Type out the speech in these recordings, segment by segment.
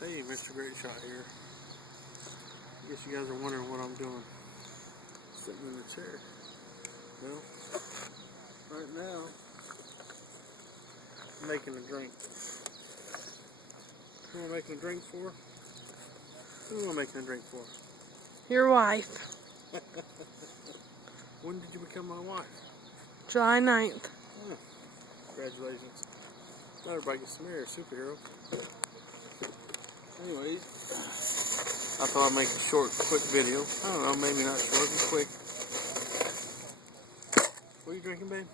Hey, Mr. Great Shot here. I guess you guys are wondering what I'm doing. Sitting in the chair. Well, right now, I'm making a drink. Who am I making a drink for? Who am I making a drink for? Your wife. When did you become my wife? July 9th. Oh, congratulations. Not everybody gets to marry a superhero. Anyways, I thought I'd make a short, quick video. I don't know, maybe not short, but quick. What are you drinking, babe?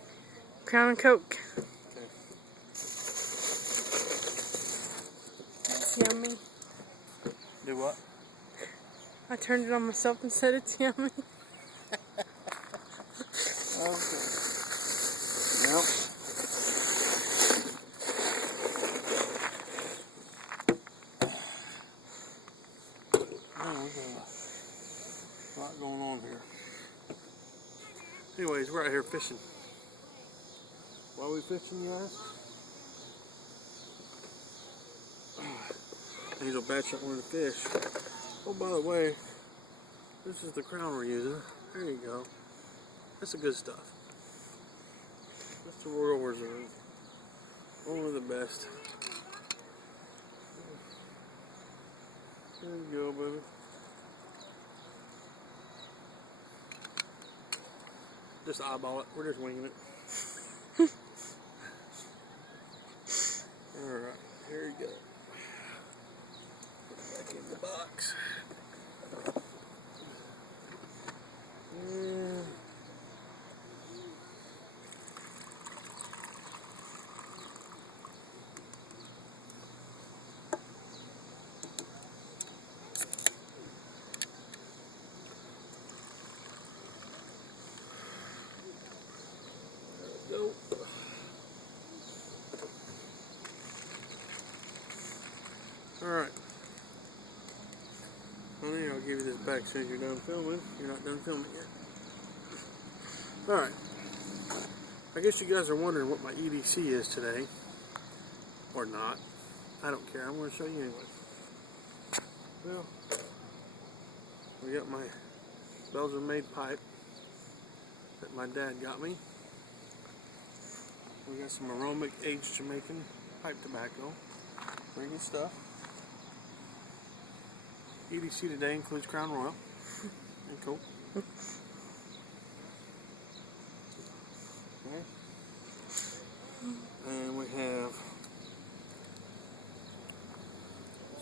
Crown and Coke. Okay. It's yummy. Do what? I turned it on myself and said it's yummy. Okay. Well. We got a lot going on here. Anyways, we're out here fishing. Why are we fishing, you ask? Angel Batshot wanted to fish. Oh, by the way, this is the crown we're using. There you go. That's the good stuff. That's the Royal Reserve. Only the best. There you go, baby. Just eyeball it. We're just winging it. Alright, here you go. Put it back in the box. Yeah. Go. Alright. Honey, I'll give you this back as soon as you're done filming. You're not done filming yet. Alright. I guess you guys are wondering what my EDC is today. Or not. I don't care. I'm going to show you anyway. Well, we got my Belgian made pipe that my dad got me. We got some aromatic aged Jamaican pipe tobacco. Very good stuff. EDC today includes Crown Royal and Coke. Okay. And we have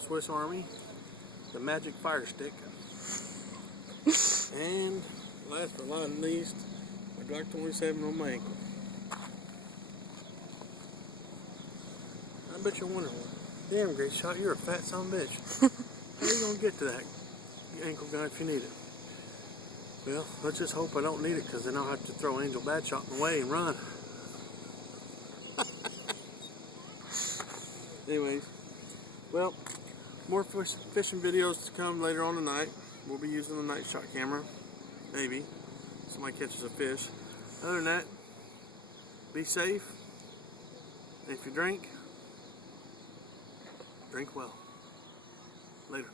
Swiss Army, the Magic Fire Stick, and last but not least, my Glock 27 on my ankle. I bet you're wondering, damn, Great Shot, you're a fat son of a bitch. How are you going to get to that ankle gun if you need it? Well, let's just hope I don't need it, because then I'll have to throw Angel Batshot in the way and run. Anyways, well, more fishing videos to come later on tonight. We'll be using the night shot camera. Maybe. Somebody catches a fish. Other than that, be safe. And if you drink well. Later.